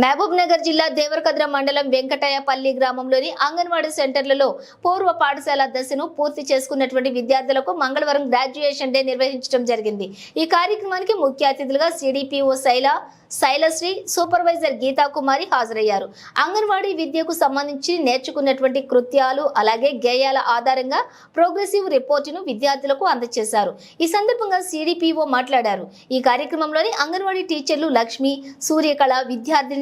మహబూబ్ నగర్ జిల్లా దేవరకద్ర మండలం వెంకటయ్యపల్లి గ్రామంలోని అంగన్వాడీ సెంటర్లలో పూర్వ పాఠశాల దశను పూర్తి చేసుకున్నటువంటి విద్యార్థులకు మంగళవారం గ్రాడ్యుయేషన్ డే నిర్వహించడం జరిగింది. ఈ కార్యక్రమానికి ముఖ్య అతిథులుగా సిడిపిఓ శైల శైలశ్రీ సూపర్వైజర్ గీతా కుమారి హాజరయ్యారు. అంగన్వాడీ విద్యకు సంబంధించి నేర్చుకున్నటువంటి కృత్యాలు అలాగే గేయాల ఆధారంగా ప్రోగ్రెసివ్ రిపోర్టును విద్యార్థులకు అందజేశారు ఈ సందర్భంగా సిడిపిఓ మాట్లాడారు. ఈ కార్యక్రమంలోని అంగన్వాడీ టీచర్లు లక్ష్మి సూర్యకళ విద్యార్థిని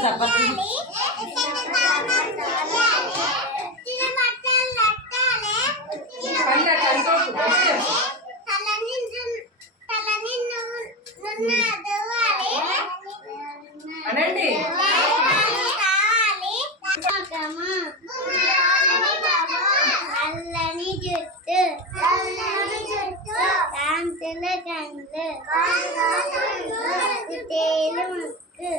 కూర్చోవాలి. అనండి అల్లని జుట్టు అల్లని జుట్టు కాంతుల కండ్లు కుటేలు ముక్కు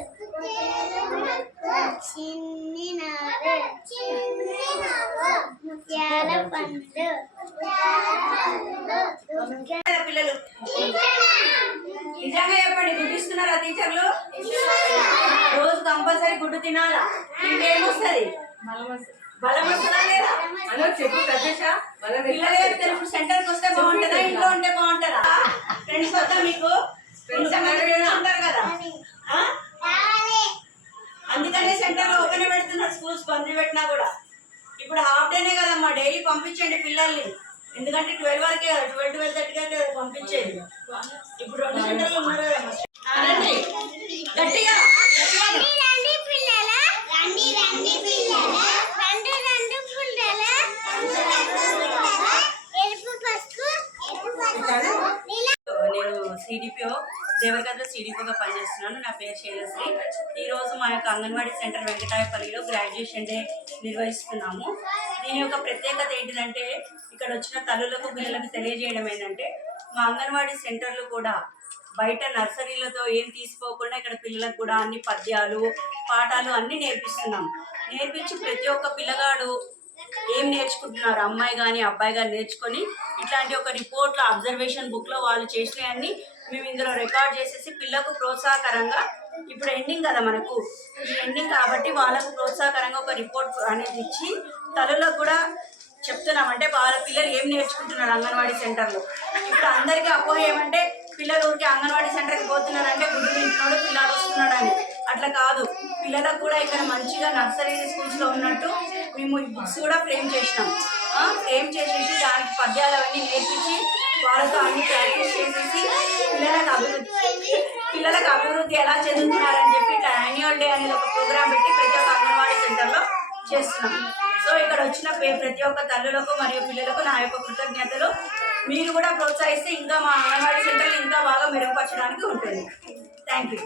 పిల్లలు. నిజంగా చెప్పండి గుడ్డిస్తున్నారా టీచర్లు? రోజు కంపల్సరీ గుడ్డు తినాలా? తింటే ఏమొస్తుంది? బలం వస్తుందా లేదా? చెప్పు ప్రదేశ మనం పిల్లలు చెప్తారు ఇప్పుడు హాఫ్ డేనే కదమ్మా డైలీ పంపించండి పిల్లల్ని. ఎందుకంటే ట్వెల్వ్ వరకే కదా ట్వెల్వ్ ట్వెల్వ్ థర్టీకే కదా పంపించేది. ఇప్పుడు రెండు సెంటర్లు ఉన్నారు కదమ్మా గట్టిగా. నేను సిడిపిఓ దేవరగద్ర సిడిపిఓగా పనిచేస్తున్నాను. నా పేరు శైలశ్రీ. ఈరోజు మా యొక్క అంగన్వాడీ సెంటర్ వెంకటాయపల్లిలో గ్రాడ్యుయేషన్ డే నిర్వహిస్తున్నాము. దీని యొక్క ప్రత్యేకత ఏంటిదంటే ఇక్కడ వచ్చిన తల్లులకు పిల్లలకు తెలియజేయడం ఏంటంటే మా అంగన్వాడీ సెంటర్లు కూడా బయట నర్సరీలతో ఏం తీసుకోకుండా ఇక్కడ పిల్లలకు కూడా అన్ని పద్యాలు పాఠాలు అన్నీ నేర్పిస్తున్నాం. నేర్పించి ప్రతి ఒక్క పిల్లగాడు ఏం నేర్చుకుంటున్నారు? అమ్మాయి కానీ అబ్బాయి కానీ నేర్చుకొని ఇట్లాంటి ఒక రిపోర్ట్లో అబ్జర్వేషన్ బుక్లో వాళ్ళు చేసినవన్నీ మేము ఇందులో రికార్డ్ చేసేసి పిల్లకు ప్రోత్సాహకరంగా ఇప్పుడు ఎండింగ్ కదా మనకు. ఈ ఎండింగ్ కాబట్టి వాళ్ళకు ప్రోత్సాహకరంగా ఒక రిపోర్ట్ అనేది ఇచ్చి తల్లులకు కూడా చెప్తున్నాం. అంటే వాళ్ళ పిల్లలు ఏం నేర్చుకుంటున్నారు అంగన్వాడీ సెంటర్లో? ఇప్పుడు అందరికీ అపోహ ఏమంటే పిల్లలు ఊరికి అంగన్వాడీ సెంటర్కి పోతున్నారంటే గుడ్డు తింటున్నాడు పిల్లలు వస్తున్నాడు అని అట్లా కాదు. పిల్లలకు కూడా ఇక్కడ మంచిగా నర్సరీ స్కూల్స్లో ఉన్నట్టు మేము ఈ బుక్స్ కూడా ఫ్రేమ్ చేసినాం. ఫ్రేమ్ చేసేసి దానికి పద్యాలు అవన్నీ నేర్పించి వాళ్ళతో అన్ని ప్రాక్టీస్ చేసేసి పిల్లలకు అభివృద్ధి పిల్లలకు అభివృద్ధి ఎలా చెందుతున్నారని చెప్పి ఇట్లా యాన్యువల్ డే అనేది ఒక ప్రోగ్రామ్ పెట్టి ప్రతి ఒక్క అంగన్వాడీ సెంటర్లో చేస్తున్నాం. సో ఇక్కడ వచ్చిన ప్రతి ఒక్క తల్లులకు మరియు పిల్లలకు నా యొక్క కృతజ్ఞతలు. మీరు కూడా ప్రోత్సహిస్తే ఇంకా మా అంగన్వాడీ సెంటర్లు ఇంకా బాగా మెరుగుపరచడానికి ఉంటుంది. Thank you